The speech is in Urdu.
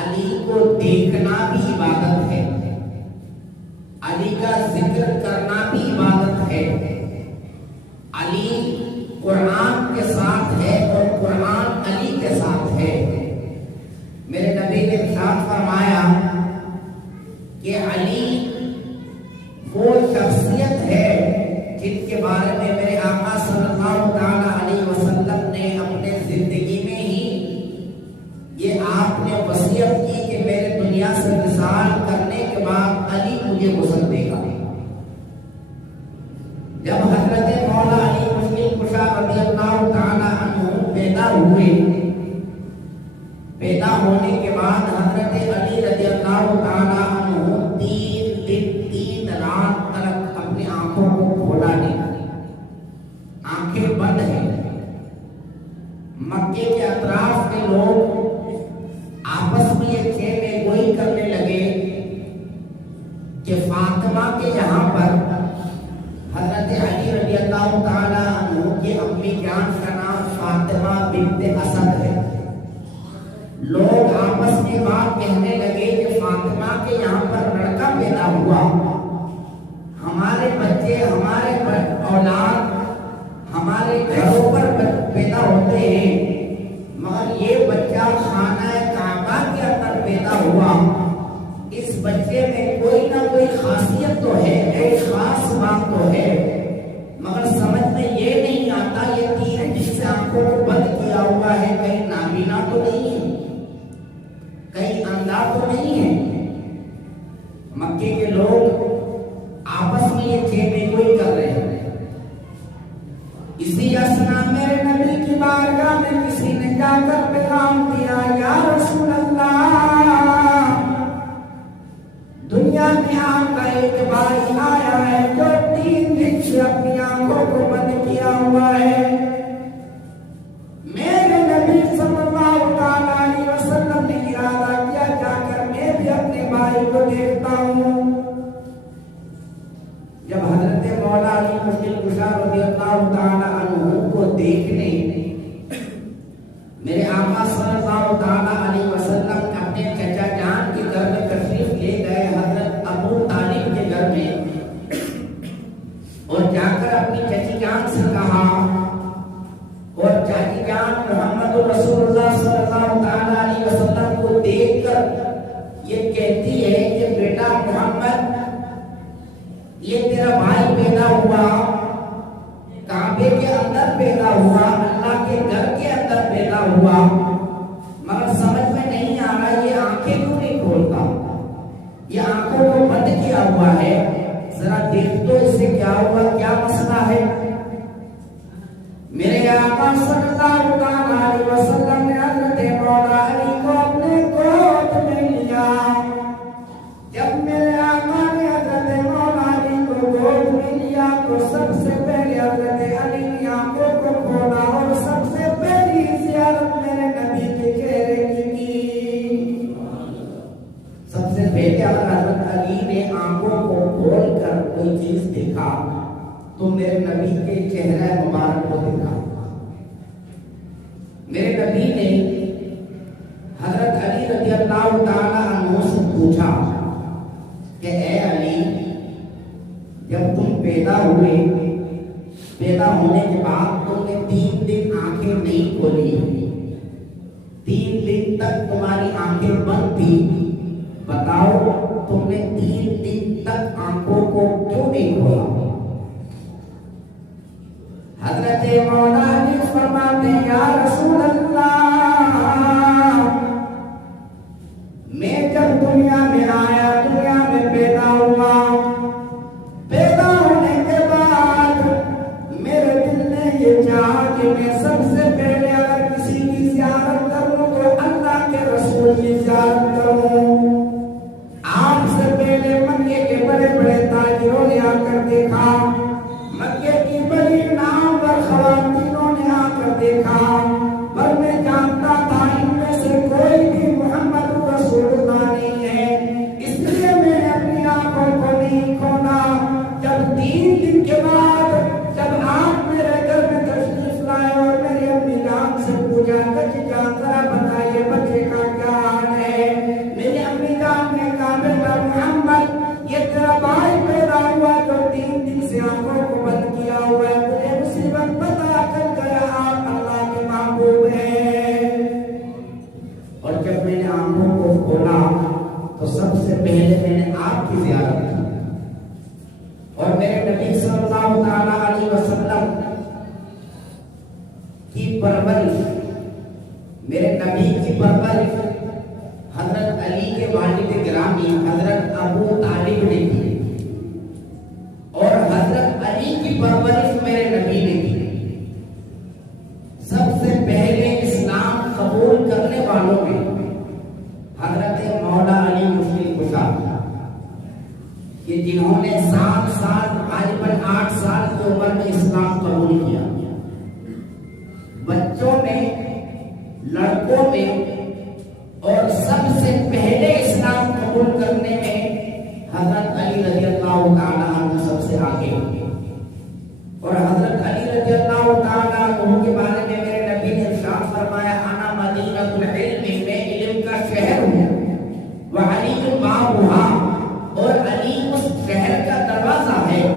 علی کو دیکھنا بھی عبادت ہے، علی کا ذکر کرنا بھی عبادت ہے۔ علی قرآن کے ساتھ ہے اور قرآن علی کے ساتھ ہے۔ میرے نبی نے ارشاد فرمایا کہ علی وہ شخصیت ہے جن کے بارے میں میرے آقا صلی اللہ علیہ وسلم نے اپنے زندگی میں ہی یہ آپ نے وصیت کی کہ میرے دنیا سے وصال کرنے کے بعد علی مجھے غسل دے گا۔ جب حضرت مولا علی مشکل کشا رضی اللہ تعالی عنہ پیدا ہوئے، پیدا ہونے کے بعد حضرت علی رضی اللہ تعالی عنہ 3 دن 3 رات تک اپنی آنکھوں کو کھولا نہیں، آنکھیں بند ہیں۔ مکے کے اطراف کے لوگ آپس میں یہ کھیل گوئی کرنے لگے کہ فاطمہ کے یہاں پر حضرت علی رضی اللہ تعالی عنہ کی امی جان کا نام فاطمہ بنت اسد ہے۔ لوگ آپس میں بات کہنے لگے کہ فاطمہ کے یہاں پر لڑکا پیدا ہوا، ہمارے بچے، ہمارے اولاد ہمارے گھروں پر پیدا ہوتے ہیں، مگر یہ بچہ خانہ کعبہ کے اندر پیدا ہوا، اس بچے میں کوئی نہ کوئی خاصیت تو ہے، ایک خاص بات تو ہے، مگر سمجھ میں یہ نہیں آتا یہ 3 دن سے آنکھوں کو بند کیا ہوا ہے، کہیں نابینا تو نہیں ہے، کہیں اندھا تو نہیں ہے۔ مکے کے لوگ آپس میں یہ کھیل کوئی کر رہے ہیں۔ اسی اسنا میرے نبی کی بارگاہ میں کسی نے جا کر پیغام دیا، یا رسول اللہ، دنیا میں آپ کا ایک بھائی آیا ہے جو 3 دن سے اپنی آنکھوں کو بند کیا ہوا ہے۔ میرے نبی صلی اللہ علیہ وسلم نے ارادہ کیا جا کر میں بھی اپنے بھائی کو دیکھتا ہوں۔ جب حضرت مولا علی مشکل کشا رضی اللہ تعالی عنہ کو دیکھنے میرے آقا صلی اللہ علیہ وسلم اپنے چچا جان کے گھر میں تشریف لے گئے، حضرت ابو طالب کے گھر میں، اور جا کر اپنی چچی جان سے کہا، اور چاچی جان محمد رسول اللہ صلی اللہ علیہ وسلم کو دیکھ کر یہ کہتی ہے کہ بیٹا محمد، یہ تیرا بھائی پیدا ہوا، کعبے کے اندر پیدا ہوا، اللہ کے گھر کے اندر پیدا ہوا، مگر سمجھ میں نہیں آ رہا یہ آنکھیں کیوں نہیں کھولتا، یہ آنکھوں کو بند کیا ہوا ہے، ذرا دیکھ تو اس سے کیا ہوا، کیا مسئلہ ہے۔ میرے آقا صلی اللہ علیہ وسلم نے حضرت مولا علی کو اپنے گود میں لیا۔ جب میرے آقا نے حضرت مولا علی کو گود میں لیا تو سب سے پہلے حضرت علی نے آنکھوں کو کھولا اور سب سے پہلی زیارت میرے نبی کے چہرے کی۔ سب سے پہلے اگر حضرت علی نے آنکھوں کو کھول کر کوئی چیز دیکھا تو میرے نبی کے چہرہ مبارک کو دیکھا۔ میرے نبی نے حضرت علی رضی اللہ تعالی عنہ سے پوچھا کہ اے علی، جب تم پیدا ہوئے، پیدا ہونے کے بعد تم نے 3 دن آنکھیں نہیں کھولی، 3 دن تک تمہاری آنکھیں بند تھی، بتاؤ تم نے 3 دن تک آنکھوں کو کیوں نہیں کھولا؟ حضرت مولا علی فرماتے ہیں، یا رسول اللہ، میں جب دنیا میں آیا، دنیا میں پیدا ہوا، پیدا ہونے کے بعد میرے دل نے یہ چاہا کہ میں سب سے پہلے اگر کسی کی زیارت کروں تو اللہ کے رسول کی زیارت کروں۔ آپ سے پہلے مکے کے بڑے بڑے تاجروں نے آ کر دیکھا، مکے کی بڑی نامور خواتینوں نے آ کر دیکھا، پر میں جانتا تھا کی زیارت کی. اور میرے نبی صلی اللہ تعالیٰ علیہ وسلم کی پرورش، میرے نبی کی پرورش حضرت علی کے والد گرامی حضرت ابو طالب نے کی، اور حضرت علی کی پرورش میرے نبی نے کی. سب سے پہلے اسلام قبول کرنے والوں میں حضرت مولا علی مشکل کشا، کہ جنہوں نے 7 سال غالباً 8 سال کی عمر میں اسلام قبول کیا. بچوں میں، لڑکوں میں، اور سب سے پہلے اسلام قبول کرنے میں حضرت علی رضی اللہ تعالیٰ عنہ سب سے آگے. اور حضرت علی رضی اللہ تعالیٰ